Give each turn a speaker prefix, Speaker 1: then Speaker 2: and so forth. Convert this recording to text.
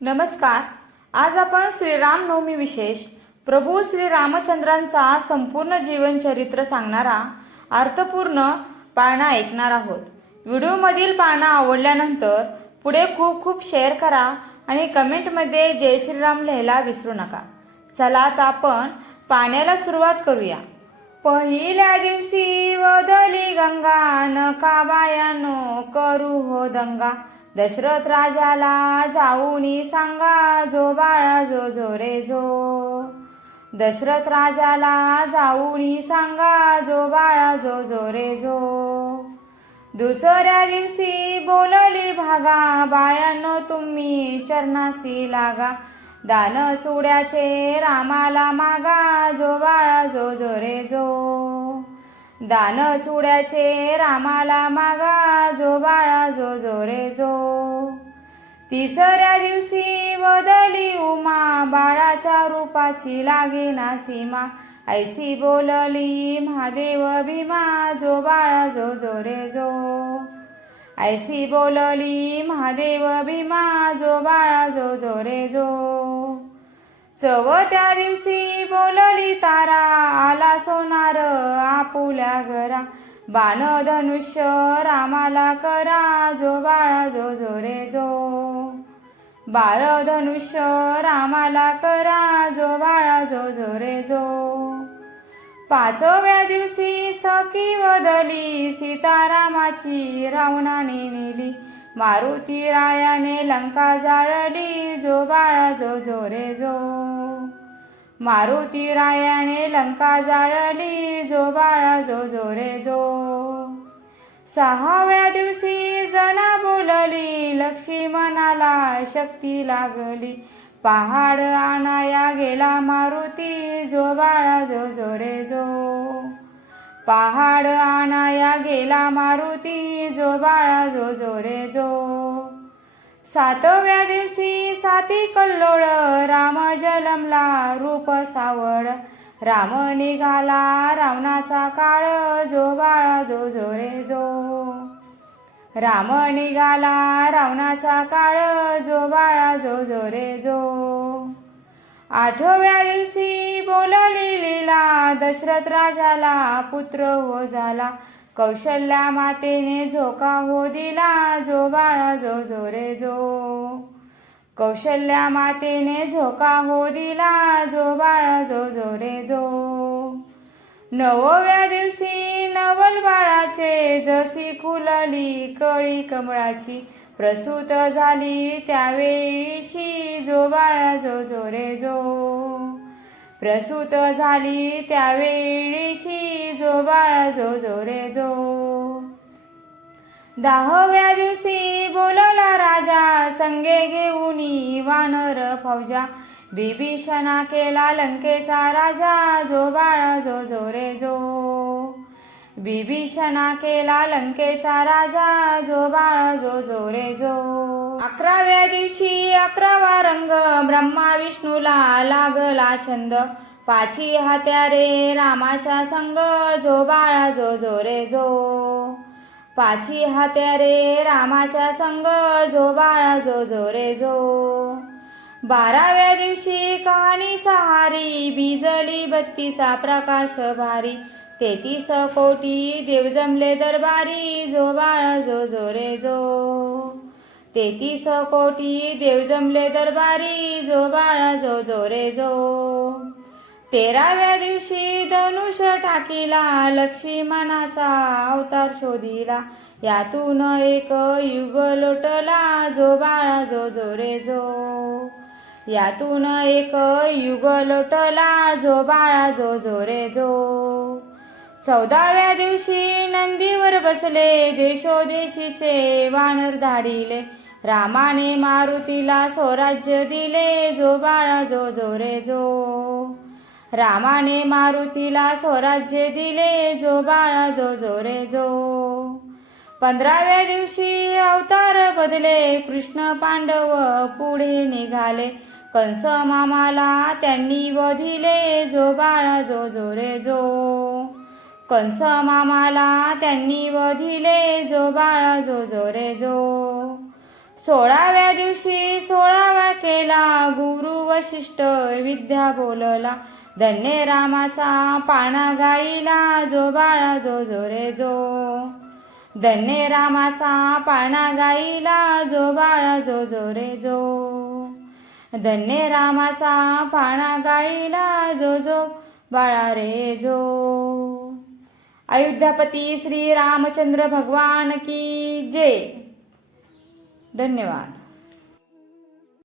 Speaker 1: नमस्कार. आज आपण श्रीराम नवमी विशेष प्रभू श्री रामचंद्रांचा संपूर्ण जीवनचरित्र सांगणारा अर्थपूर्ण पाळणा ऐकणार आहोत. व्हिडिओमधील पाळणा आवडल्यानंतर पुढे खूप खूप शेअर करा आणि कमेंटमध्ये जय श्रीराम लिहायला विसरू नका. चला आता आपण पाण्याला सुरुवात करूया. पहिल्या दिवशी वदली गंगा नका बायानो करू हो दंगा. दशरथ राजाला जाऊनी सांगा जो बाळा जो जो रे जो. दशरथ राजाला जाऊनी सांगा जो बाळा जो जो रे जो. दुसऱ्या दिवशी बोलली भागा बायांनो तुम्ही चरणासी लागा. दान चुड्याचे रामाला मागा जो बाळा जो जो रे जो. दान चुड्याचे रामाला मागा जो बाळा जो जो रे जो. तिसऱ्या दिवशी बदली उमा बाळाच्या रूपाची लागे ना सीमा. ऐसी बोलली महादेव भीमा जो बाळा जो जो रे जो. ऐसी बोलली महादेव भीमा जो बाळा जो जो रे जो. चवथ्या दिवशी बोलली तारा आला सोनार आपुल्या घरा. बाण धनुष्य रामाला करा जो बाळा जो जो रे जो. बाळ धनुष्य रामाला करा जो बाळा जो जो रे जो. पाचव्या दिवशी सखी वदली सीतारामाची रावणाने नेली. मारुती रायाने लंका जाळली जो बाळा जो जो रे जो. मारुती रायाने लंका जाळली जो बाळा जो जो रे जो. सहाव्या दिवशी जना बोलली लक्ष्मणाला शक्ती लागली. पहाड आणाया गेला मारुती जो बाळा जो जो रे जो. पहाड आणाया गेला मारुती जो बाळा जो जो रे जो. सातव्या दिवशी साती कल्लोळ राम जलमला रूप सावळ. राम निघाला रावणाचा काळ जो बाळा जो जो रे जो. राम निघाला रावणाचा काळ जो बाळा जो जो रे जो. आठव्या दिवशी बोलली लीला दशरथ राजाला पुत्र हो झाला. कौशल्या मातेने झोका हो दिला. जो बाळा जो जो रे जो. कौशल्या मातेने झोका हो दिला. जो बाळा जो जो रे जो. नवव्या दिवशी नवल बाळाचे जशी खुलली कळी कमळाची प्रसूत झाली त्यावेळीची जो बाळा जो जो रे जो. प्रसूत झाली त्यावेळीशी जो बाळा जो जो रे जो. दहाव्या दिवशी बोलवला राजा संगे घेऊन वानर फौजा. बिभीषणा केला लंकेचा राजा जो बाळा जो जो रे जो. बिभीषणा केला लंकेचा राजा जो बाळा जो जो रे जो. अकराव्या दिवशी अकरावा रंग ब्रह्मा विष्णूला लागला छंद. पाची हात्यारे रामाच्या संग जो बाळा जो जो रे जो. पाची हात्यारे रामाच्या संग जो बाळा जो जो रे जो. बाराव्या दिवशी कहाणी सहारी बिजली बत्तीचा प्रकाश भारी. तेतीस कोटी देव जमले दरबारी जो बाळा जो जो रे जो. तेतीस कोटी देव जमले दरबारी जो बाळा जो जो रे जो. तेराव्या दिवशी धनुष टाकीला मनाचा अवतार शोधिला. यातून एक युग लोटला जो बाळा जो जो रे जो. यातून एक युग लोटला जो बाळा जो जो रे जो. चौदाव्या दिवशी नंदीवर बसले देशोदेशीचे वानर धाडिले. रामाने मारुतीला स्वराज्य दिले जो बाळा जो जो रे जो. रामाने मारुतीला स्वराज्य दिले जो बाळा जो जो रे जो. पंधराव्या दिवशी अवतार बदले कृष्ण पांडव पुढे निघाले. कंस मामाला त्यांनी वधिले जो बाळा जो जो रे जो. कंस मामाला त्यांनी वधिले जो बाळा जो जो रे जो. सोळाव्या दिवशी सोळावा केला. गुरु वशिष्ठ विद्या बोलला. धन्य रामाचा पाना गाळीला जो बाळा जो जो रे जो. धन्य रामाचा पाना गाईला जो बाळा जो जो रे जो. धन्य रामाचा पाणा गाईला जो जो बाळा रे जो. अयोध्यापती श्री रामचंद्र भगवान की जय. धन्यवाद.